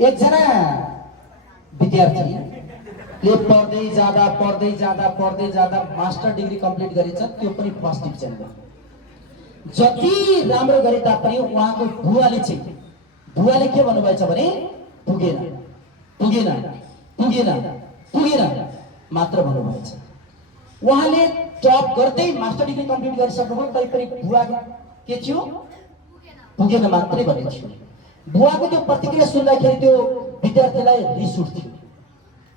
एकजना विद्यार्थीले पढ्दै जाँदा मास्टर डिग्री कम्प्लिट गरेछ, त्यो पनि फर्स्ट डिभिजनमा। जति राम्रो गरे तापनि उहाँको बुवाले के भन्नुभएछ भने पुगेन मात्र भन्नुभएछ। उहाँले टप गर्दै मास्टर डिग्री कम्प्लिट गरिसक्नुभयो, तैपनि बुवा के थियो, पुगेन मात्रै भनेको थियो। बुवाको त्यो प्रतिक्रिया सुन्दाखेरि त्यो विद्यार्थीलाई रिस उठ्थ्यो।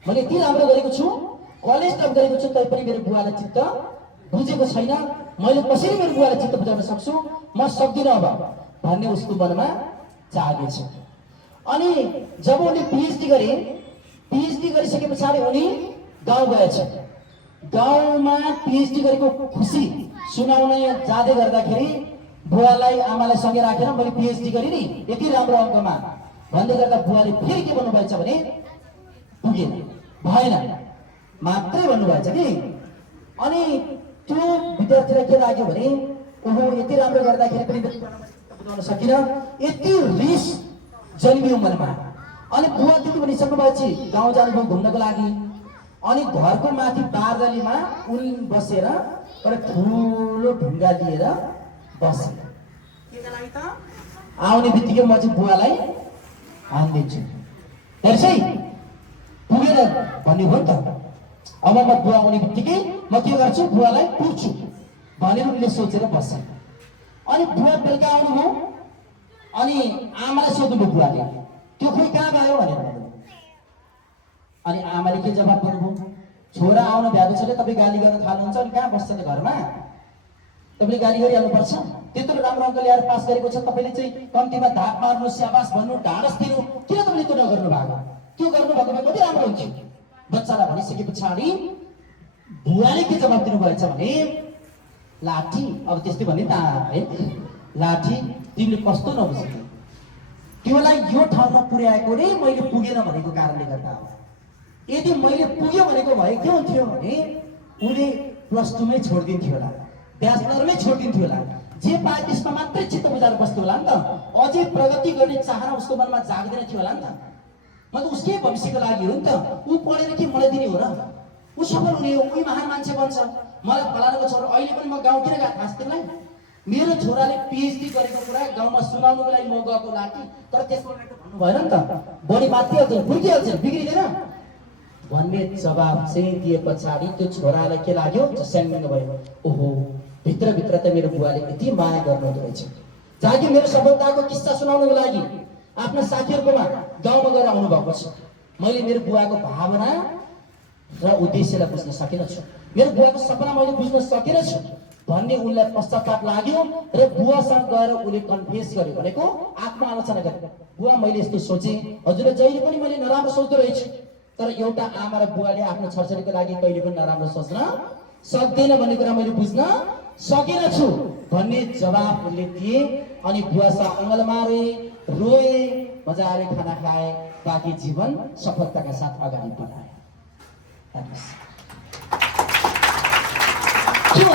मैले यति राम्रो गरेको छु, कलेज टप गरेको छु, तैपनि मेरो बुवालाई चित्त बुझेको छैन, मैले कसरी मेरो बुवालाई चित्त बुझाउन सक्छु, म सक्दिनँ अब भन्ने उसको मनमा जागेछ। अनि जब उनी पिएचडी गरिसके पछाडि उनी गाउँ गएछ। गाउँमा पिएचडी गरेको खुसी सुनाउन जाँदै गर्दाखेरि बुवालाई आमालाई सँगै राखेर मैले पिएचडी गरेँ नि यति राम्रो अङ्कमा भन्दै गर्दा बुवाले फेरि के भन्नुभएछ भने पुगेन, भएन मात्रै भन्नुभएछ कि। अनि त्यो विद्यार्थीलाई के लाग्यो भने ओहो यति राम्रो गर्दाखेरि पनि बुझाउन सकिन, यति रिस जन्मियो मनमा। अनि बुवा त्यति भनिसक्नु भएपछि गाउँ जानुभयो घुम्नको लागि। अनि घरको माथि बारदलीमा उनी बसेर एउटा ठुलो ढुङ्गा लिएर बसे। केका लागि त आउने बित्तिकै म चाहिँ बुवालाई हान्दिन्छु, हेर्छै पुगेन भन्ने हो नि त। अब म बुवा आउने बित्तिकै म के गर्छु, बुवालाई पुग्छु भनेर उनले सोचेर बसे। अनि बुवा बेलुका आउनुभयो। अनि आमालाई सोध्नुभयो बुवाले, त्यो खोइ कहाँ गयो भनेर भन्नुभयो। अनि आमाले के जवाब दिनुभयो, छोरा आउनु भ्याएको छ तपाईँ गाली गर्न थाल्नुहुन्छ, अनि कहाँ बस्छ त घरमा, तपाईँले गाली गरिहाल्नुपर्छ। त्यत्रो राम्रो अङ्क ल्याएर पास गरेको छ, तपाईँले चाहिँ कम्तीमा धाप मार्नु, स्याबास भन्नु, ढाडस दिनु, किन तपाईँले त्यो नगर्नु भएको? त्यो गर्नुभएको भए कति राम्रो हुन्थ्यो। बच्चालाई भनिसके पछाडि बुवाले के जवाब दिनुभएछ भने लाठी, अब त्यस्तै भन्ने त है, लाठी तिमीले कस्तो नबुझेको, तिमीलाई यो ठाउँमा पुर्याएको नै मैले पुगेन भनेको कारणले गर्दा हो। यदि मैले पुग्यो भनेको भए के हुन्थ्यो भने उनी +2मै छोडिदिन्थ्यो होला, ब्याचलरमै छोडिदिन्थ्यो होला, जे पाए त्यसमा मात्रै चित्त बुझाएर बस्थ्यो होला नि त। अझै प्रगति गर्ने चाहना उसको मनमा जाग्दैन थियो होला नि त। मतलब उसकै भविष्यको लागि हो नि त। ऊ पढेर के मलाई दिने हो र? ऊ सफल हुने हो, उही महान मान्छे बन्छ। मलाई फलानुको छोरा अहिले पनि म गाउँ किन गएको थाहा छ तिमीलाई? मेरो छोराले पिएचडी गरेको कुरा गाउँमा सुनाउनुको लागि म गएको लाठी, तर त्यसको लागि भन्नु भएन नि त, बढी माथिहाल्छ, फुर्किहाल्छ, बिग्रिँदैन भन्ने जवाब चाहिँ दिए पछाडि त्यो छोरालाई के लाग्यो, स्याङ्ग भयो, ओहो भित्रभित्र त मेरो बुवाले यति माया गर्नुहुँदो रहेछ। जागी मेरो सफलताको किस्सा सुनाउनुको लागि आफ्ना साथीहरूकोमा गाउँमा गएर आउनु भएको छ। मैले मेरो बुवाको भावना र उद्देश्यलाई बुझ्न सकिन छु, मेरो बुवाको सपना मैले बुझ्न सकिन छु भन्ने उनलाई पश्चाताप लाग्यो। र बुवासँग गएर उनले कन्फेस गर्यो, भनेको आत्मआलोचना गर्यो, बुवा मैले यस्तो सोचेँ, हजुरले जहिले पनि मैले नराम्रो सोच्दो रहेछु, तर एउटा आमा र बुवाले आफ्नो छोरछोरीको लागि कहिले पनि नराम्रो सोच्न सक्दैन भन्ने कुरा मैले बुझ्न सकिन छु भन्ने जवाब उनले दिए। अनि बुवासँग अङ्गलमा रोए, मजाले खाना खाए, बाँकी जीवन सफलताका साथ अगाडि बढाए। के हो